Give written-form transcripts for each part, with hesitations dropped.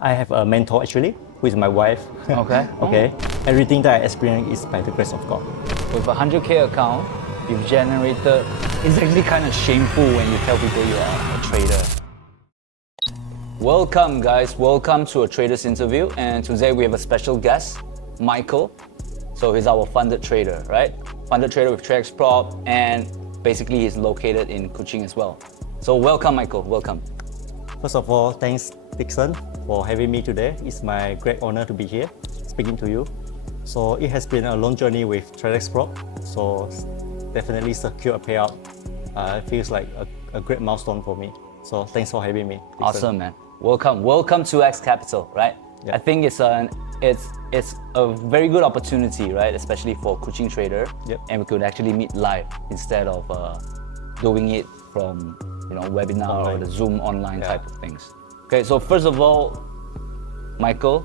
I have a mentor actually, who is my wife. Okay. Okay. Everything that I experience is by the grace of God. With a 100K account, you've generated, it's actually kind of shameful when you tell people you are a trader. Welcome guys, welcome to a trader's interview, and today we have a special guest, Michael. So he's our funded trader, right? Funded trader with Trex Prop, and basically he's located in Kuching as well. So welcome Michael, welcome. First of all, thanks Dixon for having me today. It's my great honor to be here speaking to you. So it has been a long journey with Trex Prop, so definitely secure a payout. It feels like a great milestone for me. So thanks for having me, Dixon. Awesome man, welcome to X Capital, right? Yeah. I think it's a very good opportunity, right? Especially for Kuching trader, Yep. and we could actually meet live instead of doing it from webinar or Online. the Zoom online Yeah. type of things. Okay, so first of all, Michael,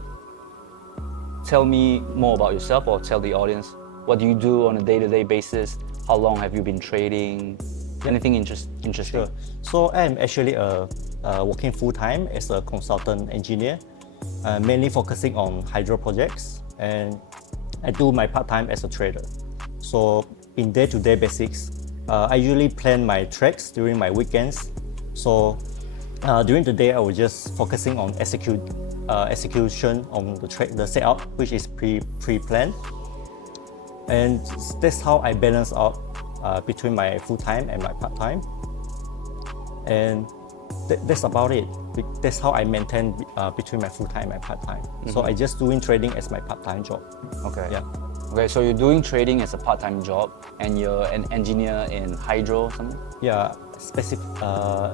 tell me more about yourself, or tell the audience, what do you do on a day-to-day basis? How long have you been trading? Anything interesting? Sure. So I'm actually working full-time as a consultant engineer, mainly focusing on hydro projects, and I do my part-time as a trader. So in day-to-day basics, I usually plan my trades during my weekends. So during the day, I was just focusing on execution on the setup, which is pre-planned, and that's how I balance out between my full-time and my part-time. And that's about it. That's how I maintain between my full-time and part-time. So I just doing trading as my part-time job. Okay. Yeah. Okay, so you're doing trading as a part-time job, and you're an engineer in hydro or something? Yeah, specific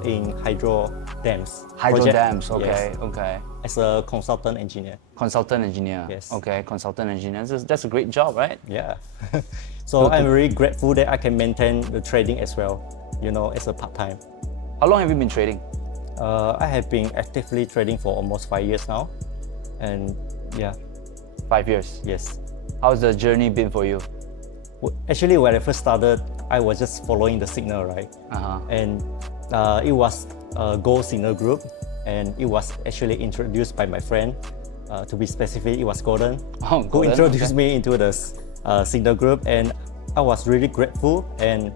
in hydro dams. Hydro project. dams, okay, Yes. okay. As a consultant engineer. Consultant engineer. Yes. Okay, consultant engineer. That's a great job, right? Yeah. So I'm very grateful that I can maintain the trading as well, as a part-time. How long have you been trading? I have been actively trading for almost 5 years now. And yeah, 5 years. yes. How's the journey been for you? Actually, when I first started, I was just following the signal, right? And it was a gold signal group, and it was actually introduced by my friend. To be specific, it was Gordon, Oh, who Gordon, introduced okay. me into the signal group, and I was really grateful and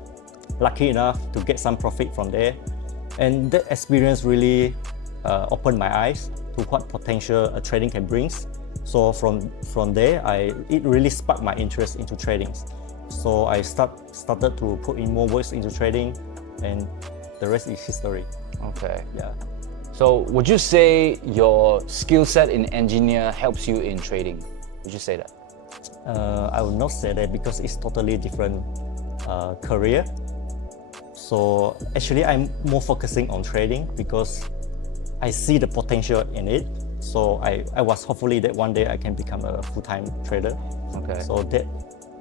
lucky enough to get some profit from there. And that experience really opened my eyes to what potential trading can bring. So from there, it really sparked my interest into trading. So I started to put in more works into trading, and the rest is history. Okay. Yeah. So would you say your skill set in engineer helps you in trading? Would you say that? I would not say that, because it's totally different career. So actually, I'm more focusing on trading because I see the potential in it. So I was hopefully that one day I can become a full-time trader. Okay. So that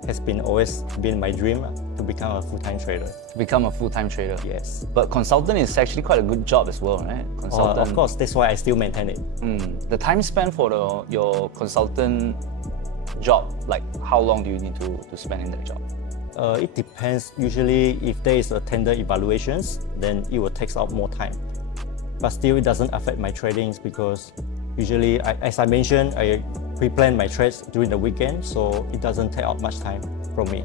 has always been my dream, to become a full-time trader. To become a full-time trader. Yes. But consultant is actually quite a good job as well, right? Consultant. Of course, that's why I still maintain it. The time spent for your consultant job, like how long do you need to spend in that job? It depends. Usually, if there is a tender evaluations, then it will take out more time. But still, it doesn't affect my tradings, because usually, as I mentioned, I pre-plan my trades during the weekend, so it doesn't take out much time from me.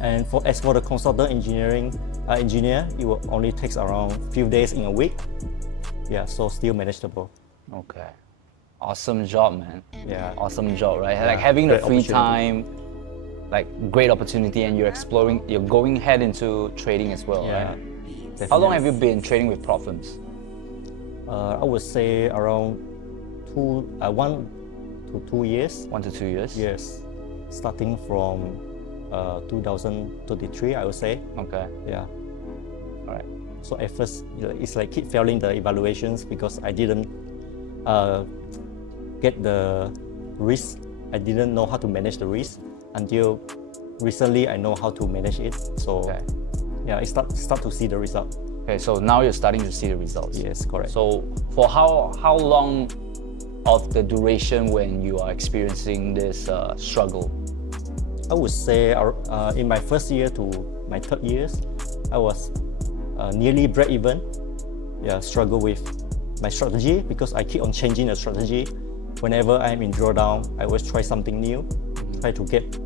And as for the consultant engineer, it will only takes around few days in a week. Yeah, so still manageable. Okay. Awesome job, man. Yeah. Awesome job, right? Yeah, Like having the great free opportunity. time, like great opportunity, and you're going head into trading as well, Yeah. right? How long have you been trading with prop firms? I would say around 1 to 2 years. 1 to 2 years? Yes, starting from 2023, I would say. Okay. Yeah. All right. So at first, it's like keep failing the evaluations because I didn't get the risk. I didn't know how to manage the risk until recently. I know how to manage it. So Okay. yeah, I start to see the result. Okay, so now you're starting to see the results. Yes, correct. So for how long of the duration when you are experiencing this struggle? I would say in my first year to my third years, I was nearly break even. Yeah, struggle with my strategy, because I keep on changing the strategy. Whenever I'm in drawdown, I always try something new, try to get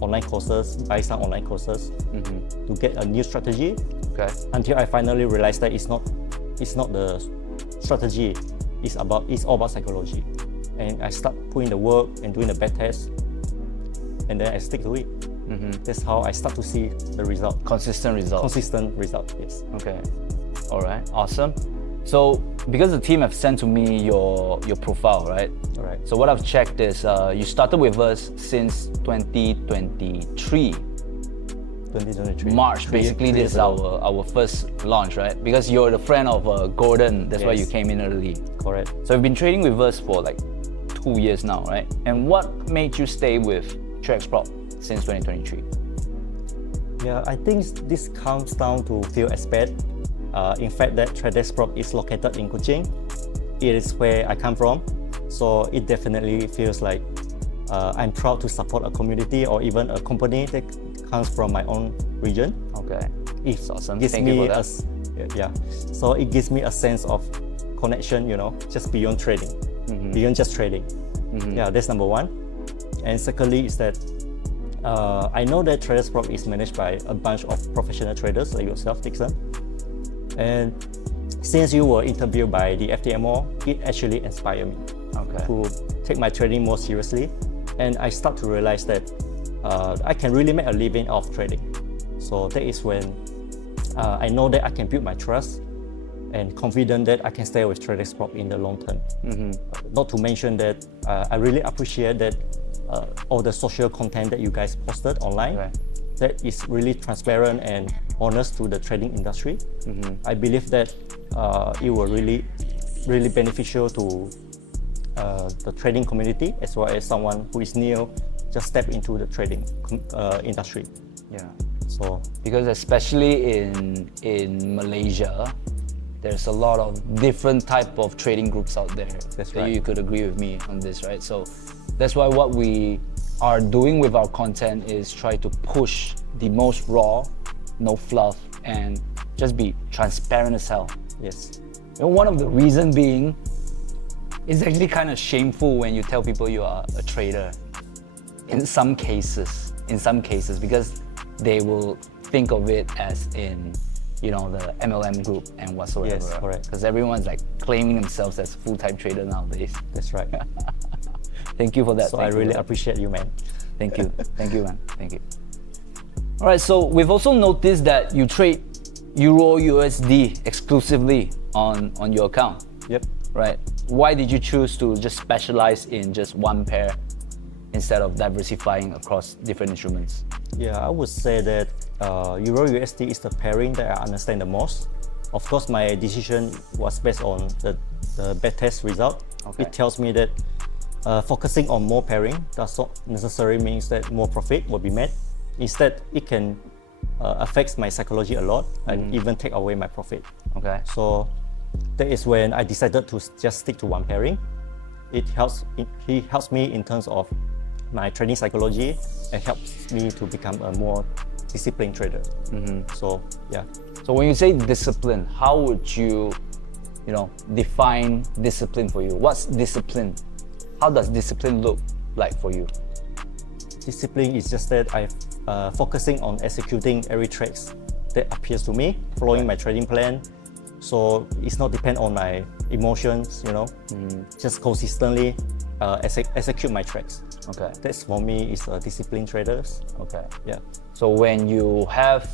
online courses, buy some online courses to get a new strategy. Okay. Until I finally realized that it's not the strategy, it's all about psychology. And I start putting the work and doing the back test, and then I stick to it. That's how I start to see the result. Consistent result. Consistent result, yes. Okay. All right. Awesome. So because the team have sent to me your profile, right? All right. So what I've checked is you started with us since 2023. 2023. March, basically. This is our first launch, right? Because you're the friend of Gordon, that's why you came in early. Correct. So you've been trading with us for like 2 years now, right? And what made you stay with Trex Prop since 2023? Yeah, I think this comes down to few aspects. In fact, that Trex Prop is located in Kuching. It is where I come from, so it definitely feels like I'm proud to support a community or even a company that comes from my own region. Okay, It's awesome. Gives Thank me you for that. yeah, so it gives me a sense of connection, just beyond trading, beyond just trading. Yeah, that's number one. And secondly is that I know that Trex Prop is managed by a bunch of professional traders like yourself, Dixon. And since you were interviewed by the FTMO, it actually inspired me to take my trading more seriously. And I start to realize that I can really make a living out of trading. So that is when I know that I can build my trust and confident that I can stay with Trex Prop in the long term. Not to mention that I really appreciate that all the social content that you guys posted online, that is really transparent and honest to the trading industry. I believe that it will really beneficial to the trading community, as well as someone who is new, just step into the trading industry. Yeah. So because especially in Malaysia, there's a lot of different type of trading groups out there. That's so right. You could agree with me on this, right? So that's why what we are doing with our content is try to push the most raw, no fluff, and just be transparent as hell. yes, And one of the reason being, it's actually kind of shameful when you tell people you are a trader. In some cases, because they will think of it as in, the MLM group and whatsoever. Yes, correct. Because everyone's like claiming themselves as full-time trader nowadays. that's right. Thank you for that. So Thank I you really for that. appreciate you, man. Thank you. Thank you, man. Thank you. All right, so we've also noticed that you trade Euro USD exclusively on your account. Yep. Right. Why did you choose to just specialize in just one pair instead of diversifying across different instruments? Yeah, I would say that Euro USD is the pairing that I understand the most. Of course, my decision was based on the backtest result. Okay. It tells me that focusing on more pairing does not necessarily means that more profit will be made. Instead, it can affect my psychology a lot and even take away my profit. Okay. So that is when I decided to just stick to one pairing. It helps me in terms of my trading psychology and helps me to become a more disciplined trader. So yeah. So when you say discipline, how would you, define discipline for you? What's discipline? How does discipline look like for you? Discipline is just that I'm focusing on executing every trades that appears to me, following my trading plan. So it's not depend on my emotions, just consistently execute my trades. Okay. That's for me is disciplined traders. Okay. Yeah. So when you have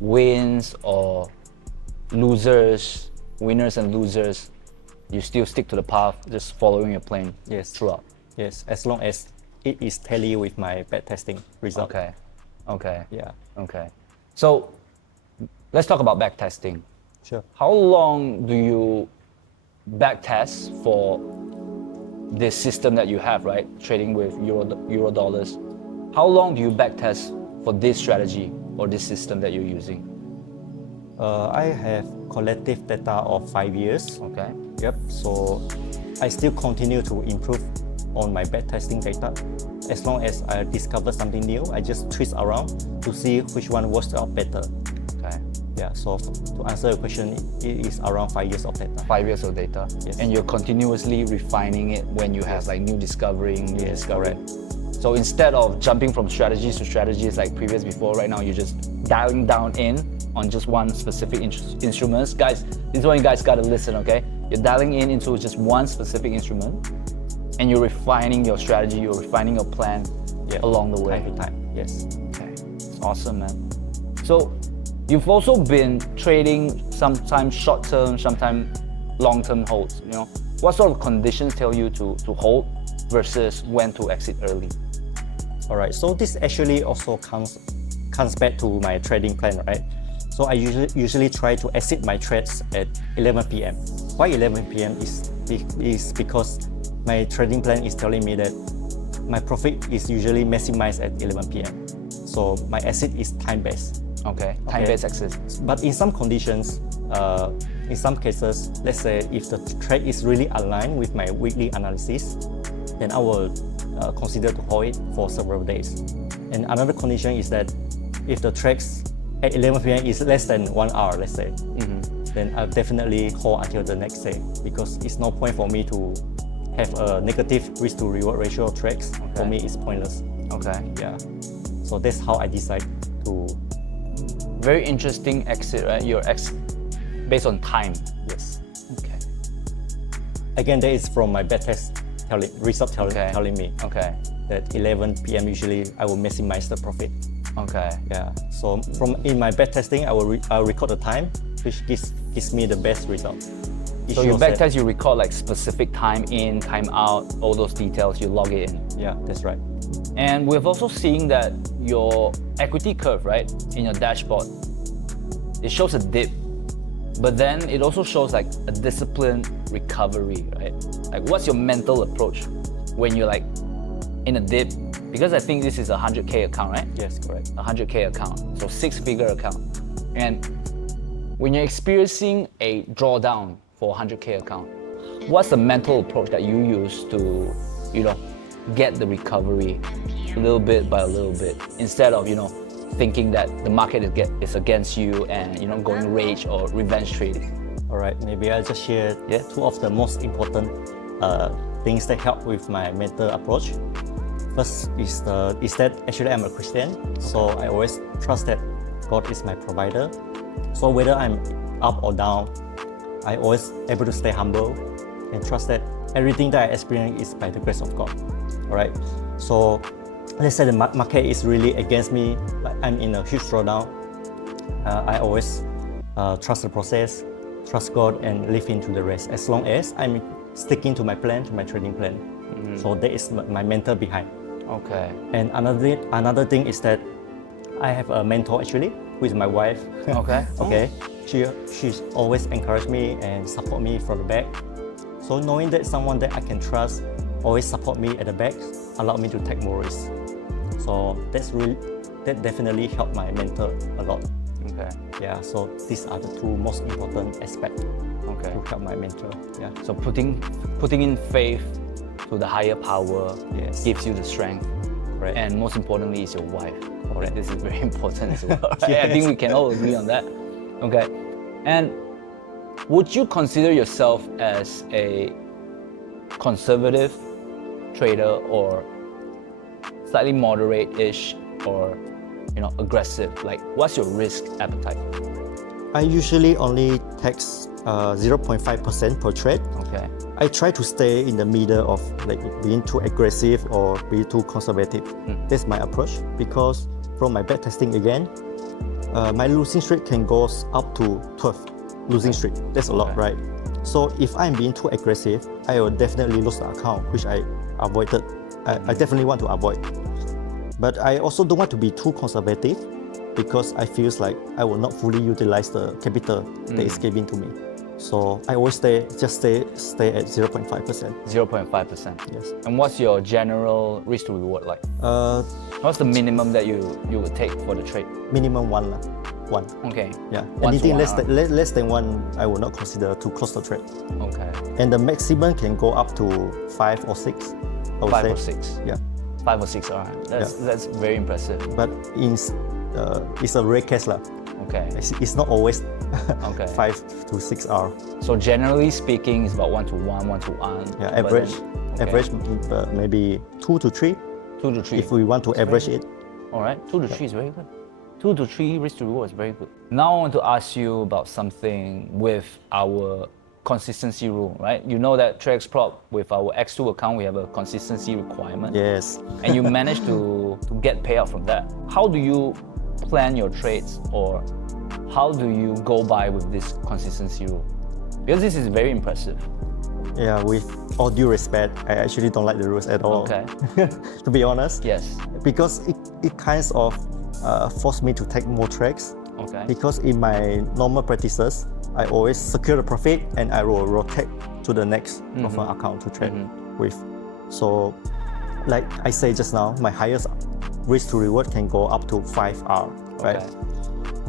wins or losers, winners and losers, you still stick to the path, just following your plan throughout. Yes, as long as it is tally with my back testing result. Okay. Okay. Yeah. Okay. So let's talk about back testing. Sure. How long do you back test for this system that you have, right? Trading with euro dollars. How long do you back test for this strategy or this system that you're using? I have collective data of 5 years. Okay. Yep. So I still continue to improve on my back testing data. As long as I discover something new, I just twist around to see which one works out better. Okay. Yeah, so to answer your question, it is around 5 years of data. 5 years of data. Yes. And you're continuously refining it when you have like new discovering. Correct. So instead of jumping from strategies to strategies like previous before, right now you're just dialing down in on just one specific instruments. Guys, this is what you guys gotta listen, okay? You're dialing in into just one specific instrument and you're refining your strategy, you're refining your plan along the way. Time to time, yes. Okay, it's awesome, man. So you've also been trading sometimes short-term, sometimes long-term holds, you know? What sort of conditions tell you to hold versus when to exit early? All right, so this actually also comes back to my trading plan, right? So I usually try to exit my trades at 11 p.m. Why 11 p.m. is because my trading plan is telling me that my profit is usually maximized at 11 p.m. So my exit is time-based. Okay, time-based exit. But in some conditions, in some cases, let's say if the trade is really aligned with my weekly analysis, then I will consider to hold it for several days. And another condition is that if the trades at 11 p.m. is less than 1 hour, let's say, then I'll definitely hold until the next day, because it's no point for me to have a negative risk to reward ratio of trades. Okay. For me, it's pointless. Okay. Yeah. So that's how I decide to. Very interesting exit, right? Your exit based on time. Yes. Okay. Again, that is from my backtest telling me Okay. that 11 p.m. usually I will maximize the profit. Okay. Yeah. So in my backtesting, I'll record the time, which gives me the best result. So your backtest, you record like specific time in, time out, all those details, you log it in. Yeah, that's right. And we've also seen that your equity curve, right, in your dashboard, it shows a dip, but then it also shows like a disciplined recovery, right? Like, what's your mental approach when you're like in a dip? Because I think this is a 100K account, right? Yes, correct. 100K account, so 6-figure account. And when you're experiencing a drawdown for 100K account, what's the mental approach that you use to, you know, get the recovery little bit by a little bit, instead of, you know, thinking that the market is against you and, you know, going rage or revenge trading? All right, maybe I'll just share two of the most important things that help with my mental approach. First is that actually I'm a Christian, so I always trust that God is my provider. So whether I'm up or down, I always able to stay humble and trust that everything that I experience is by the grace of God. All right. So let's say the market is really against me, like I'm in a huge drawdown. I always trust the process, trust God, and live into the rest. As long as I'm sticking to my plan, to my trading plan. So that is my mentor behind. Okay. And another thing is that I have a mentor actually, who is my wife. Okay. Okay. She's always encouraged me and support me from the back. So knowing that someone that I can trust always support me at the back allowed me to take more risks. So that definitely helped my mentor a lot. Okay. Yeah. So these are the two most important aspects to help my mentor. Yeah. So putting in faith to the higher power gives you the strength. Right. And most importantly is your wife. Correct. This is very important as well. Right? Yes. I think we can all agree on that. Okay. And would you consider yourself as a conservative trader or slightly moderate-ish or, you know, aggressive? Like, what's your risk appetite? I usually only take 0.5% per trade. Okay. I try to stay in the middle of like being too aggressive or being too conservative. That's my approach, because from my backtesting again, my losing streak can go up to 12 losing streak. That's a lot, right? So if I'm being too aggressive, I will definitely lose the account, which I avoided. I definitely want to avoid. But I also don't want to be too conservative, because I feel like I will not fully utilize the capital that is given to me. So I always stay at 0.5%. 0.5%. Yes. And what's your general risk to reward like? What's the minimum that you would take for the trade? Minimum one. Okay. Yeah. 1 to Anything 1 less than one, I will not consider to close the trade. Okay. And the maximum can go up to 5 or 6. I would 5 say. or 6. Yeah. 5 or 6. All right. That's very impressive. But it's a rare case lah. Okay. It's not always Okay. 5 to 6 hours. So generally speaking, it's about 1 to 1, 1 to 1. Yeah, but average. then- okay. Average maybe 2 to 3 2 to 3. if we want to average it. All right, 2 to 3 is very good. 2 to 3 risk to reward is very good. Now I want to ask you about something with our consistency rule, right? You know that Trex Prop with our X2 account, we have a consistency requirement. Yes. And you managed to get payout from that. How do you plan your trades, or how do you go by with this consistency rule? Because this is very impressive. Yeah, with all due respect, I actually don't like the rules at all. Okay. To be honest. Yes. Because it kinds of forced me to take more trades. Okay. Because in my normal practices, I always secure the profit and I will rotate to the next profit account to trade with. So, like I say just now, my highest risk to reward can go up to 5R, right? Okay.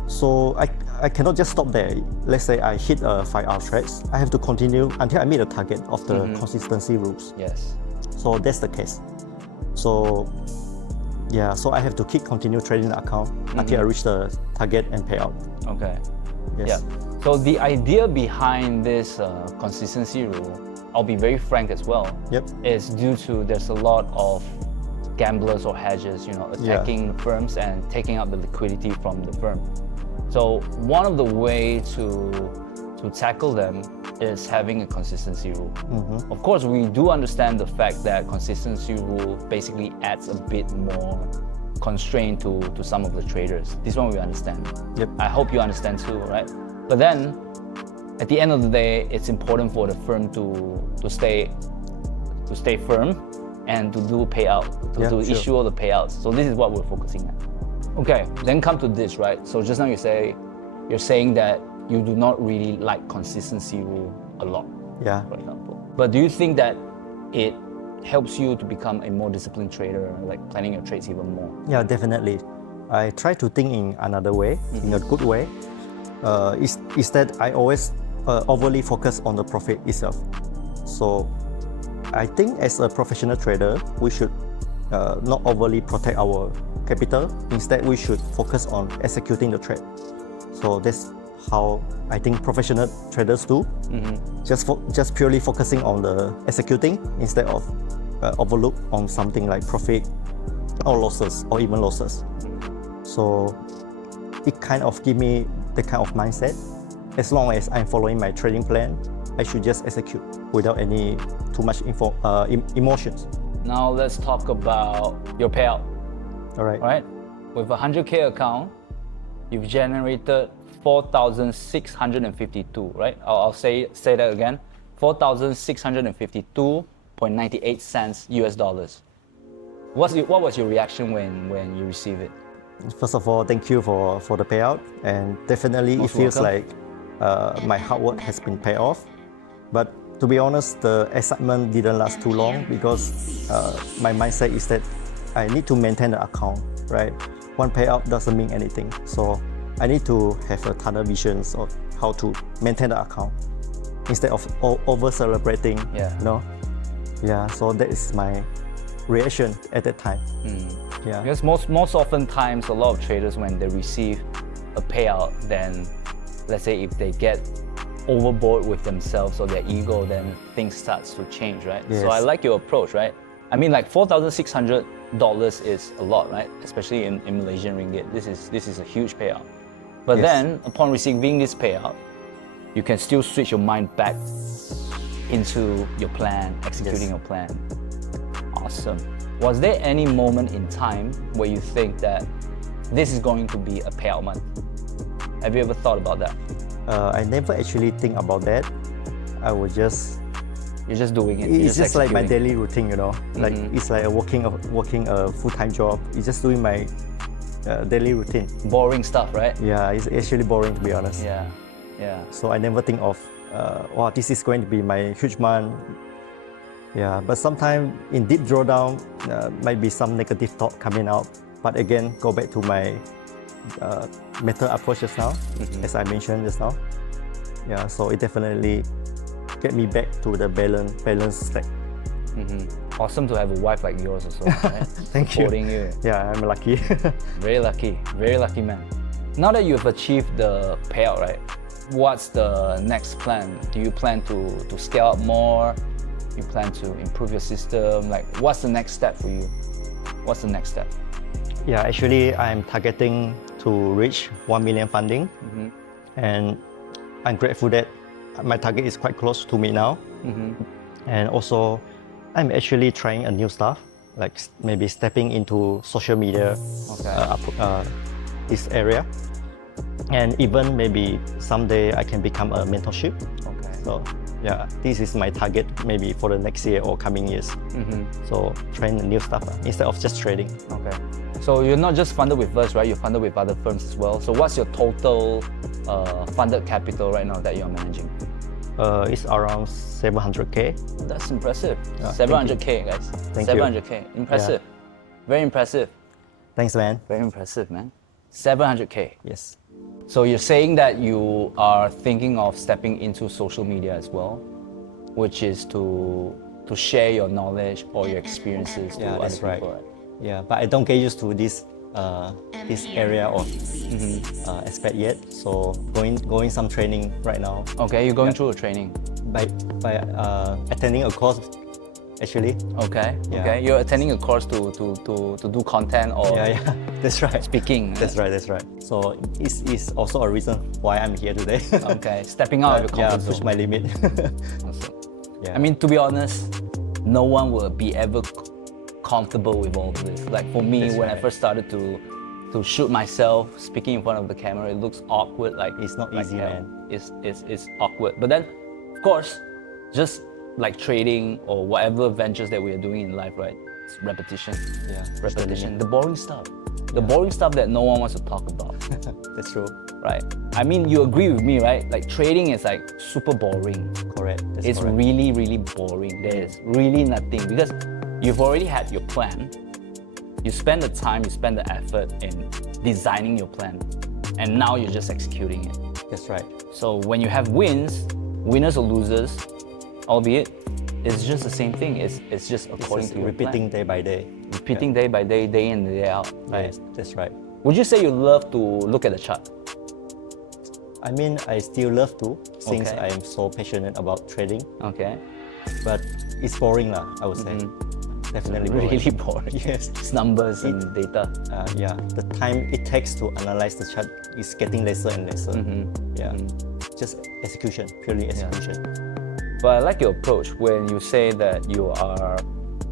So I cannot just stop there. Let's say I hit a 5R trades, I have to continue until I meet the target of the consistency rules. Yes. So that's the case. So yeah, so I have to continue trading the account until I reach the target and payout. Okay. Yes. Yeah. So the idea behind this consistency rule, I'll be very frank as well, Yep. is due to there's a lot of gamblers or hedgers, attacking firms and taking out the liquidity from the firm. So one of the ways to tackle them is having a consistency rule. Of course, we do understand the fact that consistency rule basically adds a bit more constraint to some of the traders. This one we understand. Yep. I hope you understand too, right? But then, at the end of the day, it's important for the firm to stay firm and to do payout, to issue all the payouts. So this is what we're focusing on. Okay, then come to this, right? So just now you're saying that you do not really like consistency rule a lot, Yeah. for example. But do you think that it helps you to become a more disciplined trader, like planning your trades even more? Yeah, definitely. I try to think in another way, in a good way. Is that I always overly focus on the profit itself. So I think as a professional trader, we should not overly protect our capital. Instead, we should focus on executing the trade. So that's how I think professional traders do. Just purely focusing on the executing instead of overlook on something like profit or losses or even losses. So it kind of give me the kind of mindset. As long as I'm following my trading plan, I should just execute without any too much emotions. Now let's talk about your payout. All right. Right? With a 100K account, you've generated 4,652, right? I'll say that again. 4,652.98 cents US dollars. What was your reaction when you receive it? First of all, thank you for the payout, and definitely Most it feels welcome. like my hard work has been paid off. But to be honest, the excitement didn't last too long because my mindset is that I need to maintain the account, right? One payout doesn't mean anything. So I need to have a tunnel vision of how to maintain the account instead of over celebrating, Yeah. Yeah, so that is my reaction at that time. Yeah. Because most often times, a lot of traders, when they receive a payout, then let's say if they get overboard with themselves or their ego, then things starts to change, right? Yes. So I like your approach, right? I mean, like $4,600 is a lot, right? Especially in Malaysian ringgit. This is a huge payout. But Yes. then, upon receiving this payout, you can still switch your mind back into your plan, executing Yes. your plan. Awesome. Was there any moment in time where you think that this is going to be a payout month? Have you ever thought about that? I never actually think about that. I would just You're just doing it. You're it's just like my executing. daily routine, Like it's like working a full-time job. It's just doing my daily routine. Boring stuff, right? Yeah, it's actually boring to be honest. Yeah, yeah. So I never think of, wow, this is going to be my huge month. Yeah, but sometimes in deep drawdown, might be some negative thought coming out. But again, go back to my mental approach just now, as I mentioned just now. Yeah, so it definitely get me back to the balanced state. Awesome to have a wife like yours also, right? Thank you. Supporting you. Yeah, I'm lucky. Very lucky man. Now that you've achieved the payout, right? What's the next plan? Do you plan to scale up more? You plan to improve your system? Like, what's the next step for you? What's the next step? Yeah, actually, I'm targeting to reach 1 million funding. And I'm grateful that my target is quite close to me now. And also, I'm actually trying a new stuff, like maybe stepping into social media, this area. And even maybe someday I can become a mentorship. So yeah, this is my target maybe for the next year or coming years. So trying new stuff instead of just trading. Okay. So you're not just funded with us, right? You're funded with other firms as well. So what's your total funded capital right now that you're managing? It's around 700K. That's impressive. Yeah, 700K, guys. Thank you. 700K. Impressive. Very impressive. Thanks, man. Very impressive, man. 700K. Yes. So you're saying that you are thinking of stepping into social media as well, which is to share your knowledge or your experiences to other people, right? Yeah, but I don't get used to this area or aspect yet. So going some training right now. Okay, you're going through a training. By attending a course, actually. Okay. Yeah. Okay. You're attending a course to do content or That's right. speaking. That's right. So it's also a reason why I'm here today. Okay, stepping out of your comfort push zone. my limit. Awesome. Yeah. I mean, to be honest, no one will be ever comfortable with all of this. Like for me, That's when I right. first started to shoot myself speaking in front of the camera, it looks awkward. Like It's not like easy, hell. man. It's awkward. But then, of course, just like trading or whatever ventures that we are doing in life, right? It's repetition. Yeah, Repetition. The boring stuff. The boring stuff that no one wants to talk about. That's true. Right? I mean, you agree with me, right? Like trading is like super boring. Correct. That's It's correct. really, really boring. There's really nothing because you've already had your plan. You spend the time, you spend the effort in designing your plan, and now you're just executing it. That's right. So when you have wins, winners or losers, albeit, it's just the same thing. It's just according It's to your repeating plan. day by day. Repeating day by day, day in, day out. Right? Yes, that's right. Would you say you love to look at the chart? I mean, I still love to since Okay. I am so passionate about trading, Okay. but it's boring lah, I would say. Definitely boring. Really boring. Yes. It's numbers and data. Yeah, the time it takes to analyze the chart is getting lesser and lesser. Yeah, just execution, purely execution. But I like your approach when you say that you are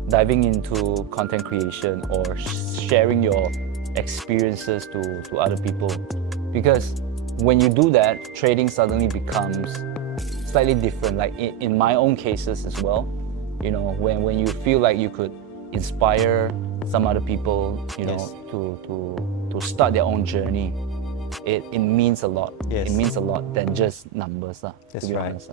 diving into content creation or sharing your experiences to other people. Because when you do that, trading suddenly becomes slightly different. Like in my own cases as well, you know, when you feel like you could inspire some other people, you know, to start their own journey, it means a lot. Yes. It means a lot than just numbers. That's to be right. honest.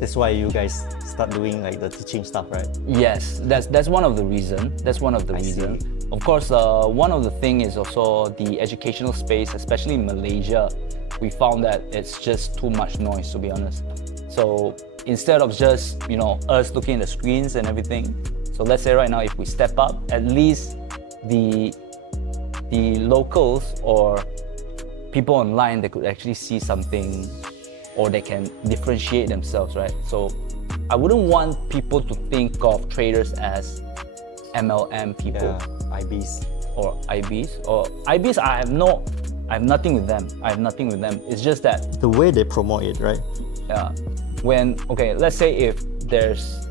That's why you guys start doing like the teaching stuff, right? Yes, that's one of the reason. That's one of the reason. Of course, one of the thing is also the educational space, especially in Malaysia. We found that it's just too much noise, to be honest. So instead of just, you know, us looking at the screens and everything, so let's say right now if we step up, at least the locals or people online, they could actually see something or they can differentiate themselves, right? So I wouldn't want people to think of traders as MLM people. Yeah, IBs. Or IBs. Or IBs, I have nothing with them. I have nothing with them. It's just that The way they promote it, right? okay, let's say if there's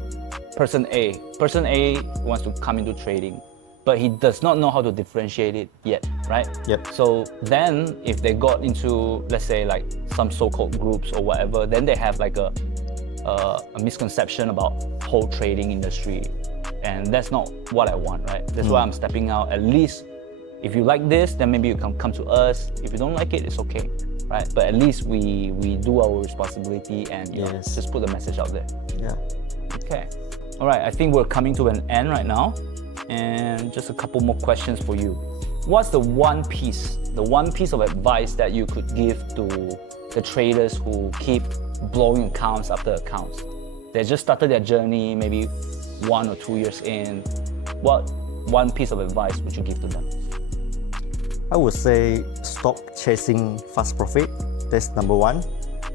person A wants to come into trading, but he does not know how to differentiate it yet, right? Yep. So then if they got into, let's say like some so-called groups or whatever, then they have like a misconception about whole trading industry. And that's not what I want, right? That's why I'm stepping out. At least if you like this, then maybe you can come to us. If you don't like it, it's okay, right? But at least we do our responsibility and you know, Yes. just put the message out there. Yeah. Okay. All right, I think we're coming to an end right now. And just a couple more questions for you. What's the one piece of advice that you could give to the traders who keep blowing accounts after accounts? They just started their journey maybe 1 or 2 years in. What one piece of advice would you give to them? I would say stop chasing fast profit. That's number one.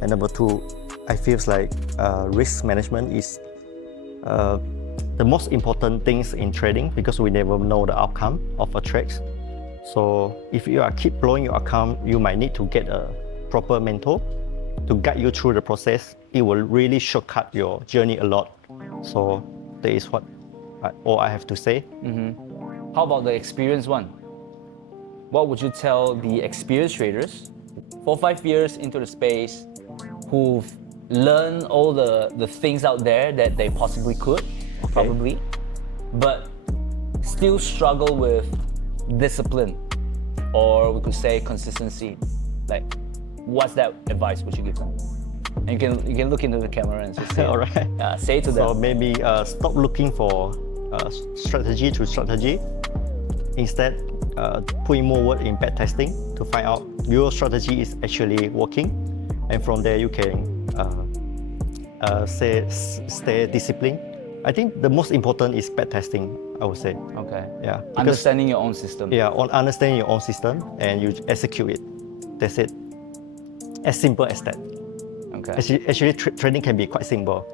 And number two, I feel like risk management is the most important things in trading because we never know the outcome of a trade. So if you are keep blowing your account, you might need to get a proper mentor to guide you through the process. It will really shortcut your journey a lot. So that is what all I have to say. How about the experienced one? What would you tell the experienced traders 4-5 years into the space who've learned all the things out there that they possibly could, probably, but still struggle with discipline, or we could say consistency? Like, what's that advice would you give them? And you can look into the camera and just say, All right. Say to them. So maybe stop looking for strategy to strategy. Instead, putting more work in back testing to find out your strategy is actually working, and from there you can stay disciplined. I think the most important is back testing, I would say. Okay. Yeah. Understanding your own system. Yeah, on understanding your own system and you execute it. That's it. As simple as that. Okay. Actually trading can be quite simple.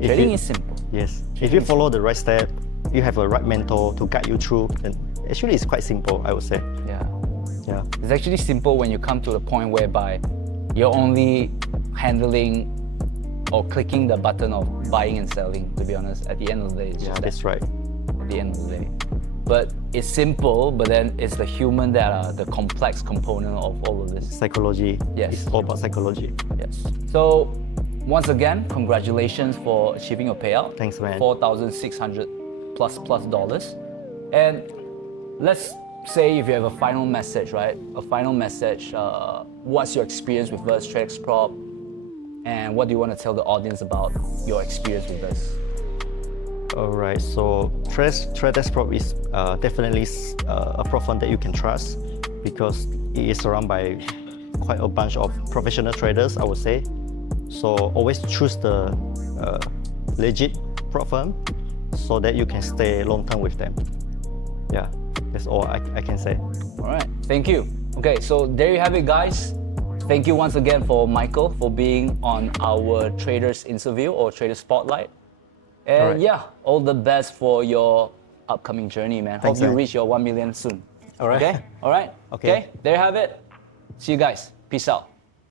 Trading is simple. Yes. If you follow the right step, you have a right mentor to guide you through, then actually it's quite simple, I would say. Yeah. Yeah. It's actually simple when you come to the point whereby you're only handling or clicking the button of buying and selling, to be honest. At the end of the day, it's just That's right. at the end of the day. But it's simple, but then it's the human that are the complex component of all of this. Psychology. Yes. It's all about psychology. Yes. So once again, congratulations for achieving your payout. Thanks, man. $4,600 plus dollars. And let's say if you have a final message, right? A final message. What's your experience with us, Trex Prop? And what do you want to tell the audience about your experience with us? Alright, so Trex Prop is definitely a prop firm that you can trust because it is surrounded by quite a bunch of professional traders, I would say. So always choose the legit prop firm so that you can stay long term with them. Yeah, that's all I can say. All right, thank you. Okay, so there you have it, guys. Thank you once again for Michael for being on our Traders Interview or Traders Spotlight. And yeah, all the best for your upcoming journey, man. Thanks, Hope you man. reach your 1 million soon. All right. Okay? All right? Okay. There you have it. See you guys. Peace out.